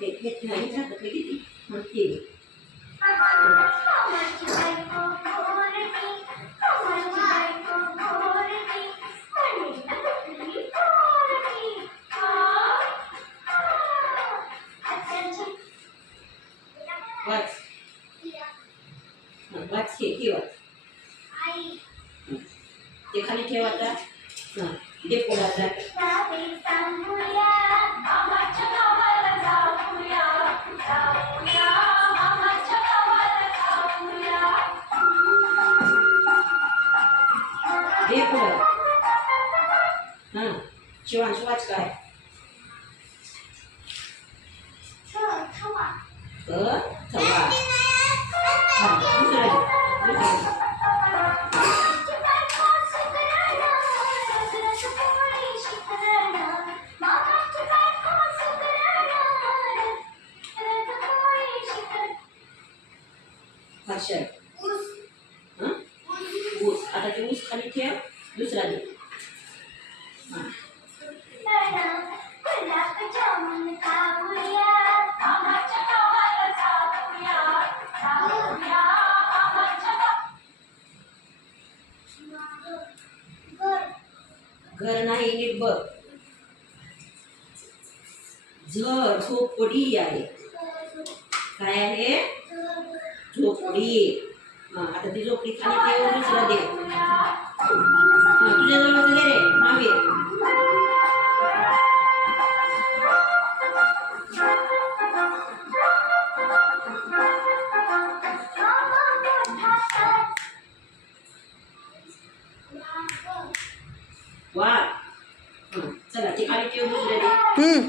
ಹೆಚ್ಚಾಗಿ ಮಕ್ಕಳಿಗೆ ಕೊಡ್ತೀವಿ What's what's हां दे पुढं आता दे पुढं हां शिवांश वाच काय क ऊस आता ते खाली ठेव दुसरा दे. घर नाही नीट बघ. झ झोपडी आहे. काय आहे? झोपडी. ada di lok kita nak kau ni sudah dek. Nah, tu jangan macam ni, ambil. Wah, hmm, sudah cik Ali kau sudah dek. Hmm.